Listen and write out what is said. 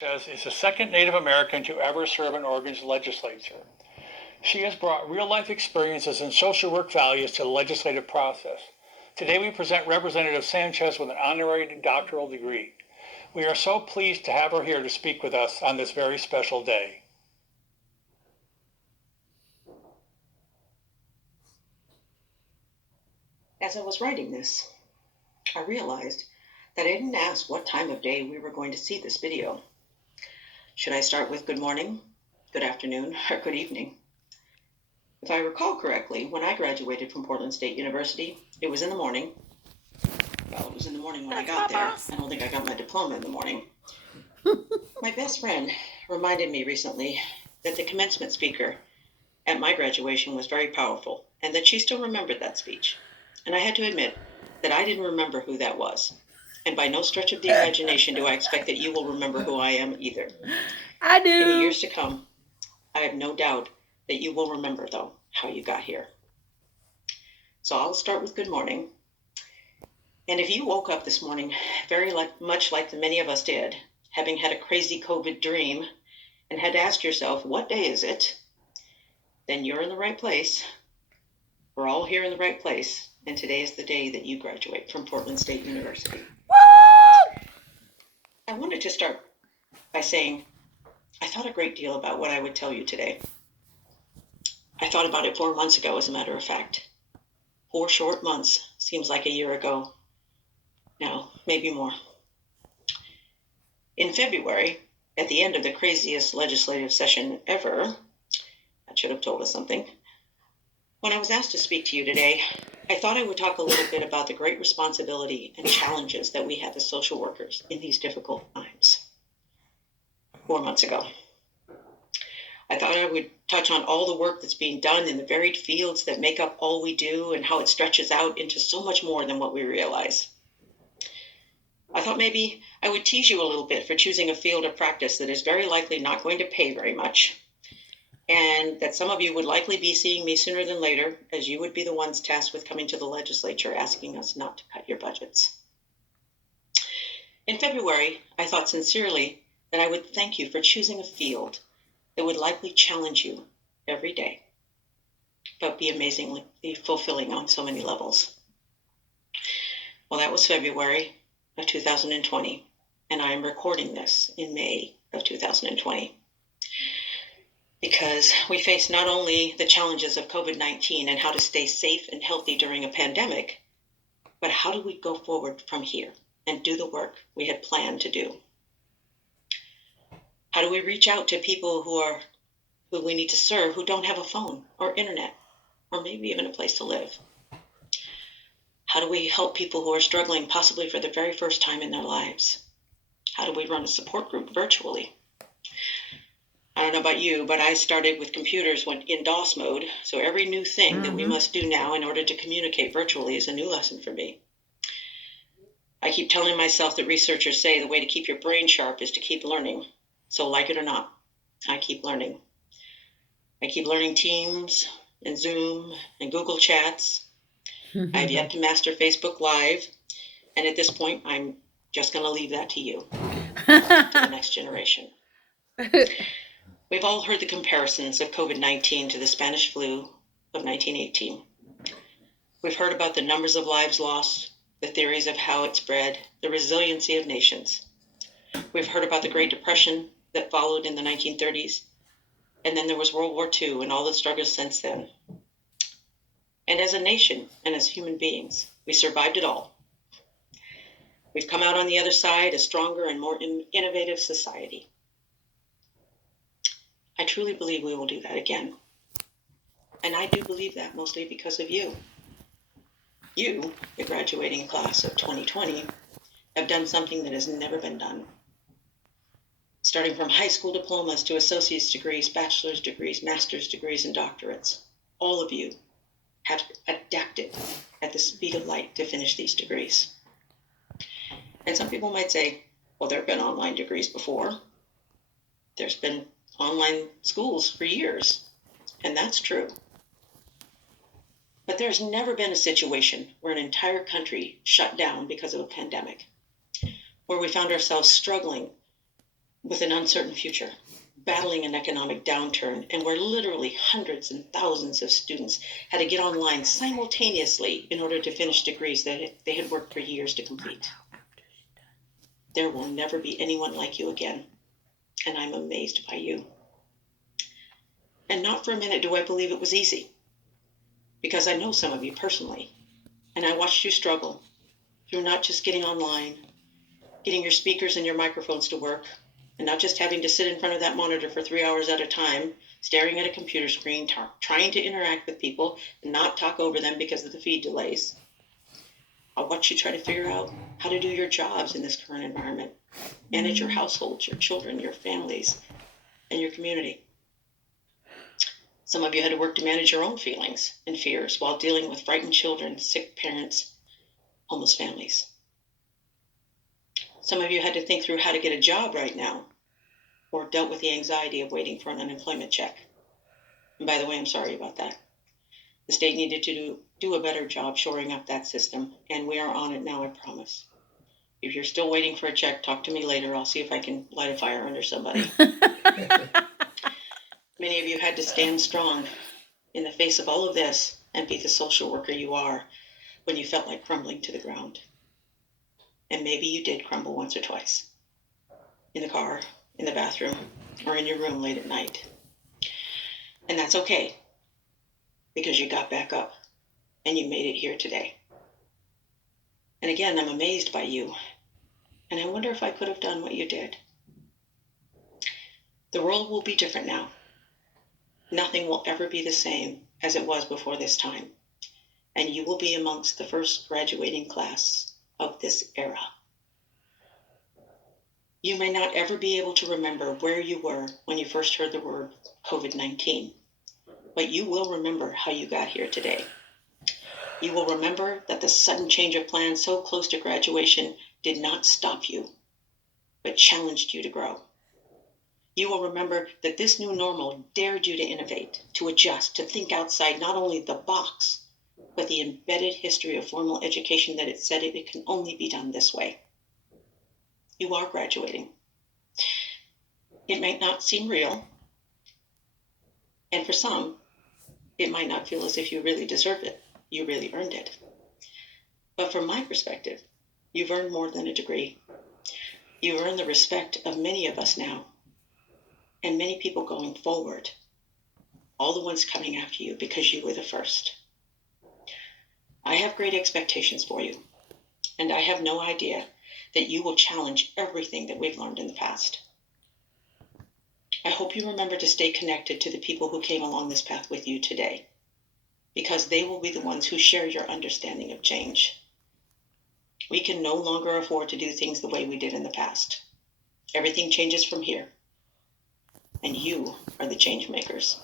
Is the second Native American to ever serve in Oregon's legislature. She has brought real-life experiences and social work values to the legislative process. Today we present Representative Sanchez with an honorary doctoral degree. We are so pleased to have her here to speak with us on this very special day. As I was writing this, I realized that I didn't ask what time of day we were going to see this video. Should I start with good morning, good afternoon, or good evening? If I recall correctly, when I graduated from Portland State University, it was in the morning. Well, it was in the morning when I got there. I don't think I got my diploma in the morning. My best friend reminded me recently that the commencement speaker at my graduation was very powerful and that she still remembered that speech. And I had to admit that I didn't remember who that was. And by no stretch of the imagination do I expect that you will remember who I am either. I do. In the years to come, I have no doubt that you will remember, though, how you got here. So I'll start with good morning. And if you woke up this morning very much like the many of us did, having had a crazy COVID dream and had to ask yourself, what day is it? Then you're in the right place. We're all here in the right place. And today is the day that you graduate from Portland State University. Woo! I wanted to start by saying I thought a great deal about what I would tell you today. I thought about it 4 months ago, as a matter of fact. 4 short months seems like a year ago. No, maybe more. In February, at the end of the craziest legislative session ever, that should have told us something. When I was asked to speak to you today, I thought I would talk a little bit about the great responsibility and challenges that we have as social workers in these difficult times. 4 months ago. I thought I would touch on all the work that's being done in the varied fields that make up all we do and how it stretches out into so much more than what we realize. I thought maybe I would tease you a little bit for choosing a field of practice that is very likely not going to pay very much, and that some of you would likely be seeing me sooner than later, as you would be the ones tasked with coming to the legislature asking us not to cut your budgets. In February, I thought sincerely that I would thank you for choosing a field that would likely challenge you every day, but be amazingly fulfilling on so many levels. Well, that was February of 2020, and I am recording this in May of 2020. Because we face not only the challenges of COVID-19 and how to stay safe and healthy during a pandemic, but how do we go forward from here and do the work we had planned to do? How do we reach out to people who we need to serve who don't have a phone or internet or maybe even a place to live? How do we help people who are struggling possibly for the very first time in their lives? How do we run a support group virtually? I don't know about you, but I started with computers in DOS mode, so every new thing that we must do now in order to communicate virtually is a new lesson for me. I keep telling myself that researchers say the way to keep your brain sharp is to keep learning. So like it or not, I keep learning. I keep learning Teams and Zoom and Google Chats. I have yet to master Facebook Live, and at this point, I'm just going to leave that to you, to the next generation. We've all heard the comparisons of COVID-19 to the Spanish flu of 1918. We've heard about the numbers of lives lost, the theories of how it spread, the resiliency of nations. We've heard about the Great Depression that followed in the 1930s, and then there was World War II and all the struggles since then. And as a nation and as human beings, we survived it all. We've come out on the other side a stronger and more innovative society. I truly believe we will do that again. And I do believe that mostly because of you. You, the graduating class of 2020, have done something that has never been done. Starting from high school diplomas to associate's degrees, bachelor's degrees, master's degrees, and doctorates, all of you have adapted at the speed of light to finish these degrees. And some people might say, well, there have been online degrees before. There's been online schools for years, and that's true. But there's never been a situation where an entire country shut down because of a pandemic, where we found ourselves struggling with an uncertain future, battling an economic downturn, and where literally hundreds and thousands of students had to get online simultaneously in order to finish degrees that they had worked for years to complete. There will never be anyone like you again, and I'm amazed by you. And not for a minute do I believe it was easy, because I know some of you personally, and I watched you struggle through not just getting online, getting your speakers and your microphones to work, and not just having to sit in front of that monitor for 3 hours at a time, staring at a computer screen, trying to interact with people and not talk over them because of the feed delays. I'll watch you try to figure out how to do your jobs in this current environment, manage your households, your children, your families, and your community. Some of you had to work to manage your own feelings and fears while dealing with frightened children, sick parents, homeless families. Some of you had to think through how to get a job right now, or dealt with the anxiety of waiting for an unemployment check. And by the way, I'm sorry about that. The state needed to do a better job shoring up that system, and we are on it now, I promise. If you're still waiting for a check, talk to me later. I'll see if I can light a fire under somebody. Many of you had to stand strong in the face of all of this and be the social worker you are when you felt like crumbling to the ground. And maybe you did crumble once or twice. In the car, in the bathroom, or in your room late at night. And that's okay, because you got back up and you made it here today. And again, I'm amazed by you, and I wonder if I could have done what you did. The world will be different now. Nothing will ever be the same as it was before this time, and you will be amongst the first graduating class of this era. You may not ever be able to remember where you were when you first heard the word COVID-19, but you will remember how you got here today. You will remember that the sudden change of plans so close to graduation did not stop you, but challenged you to grow. You will remember that this new normal dared you to innovate, to adjust, to think outside not only the box, but the embedded history of formal education that it said it can only be done this way. You are graduating. It might not seem real, and for some, it might not feel as if you really deserve it. You really earned it. But from my perspective, you've earned more than a degree. You've earned the respect of many of us now, and many people going forward, all the ones coming after you because you were the first. I have great expectations for you, and I have no idea that you will challenge everything that we've learned in the past. I hope you remember to stay connected to the people who came along this path with you today, because they will be the ones who share your understanding of change. We can no longer afford to do things the way we did in the past. Everything changes from here, and you are the change makers.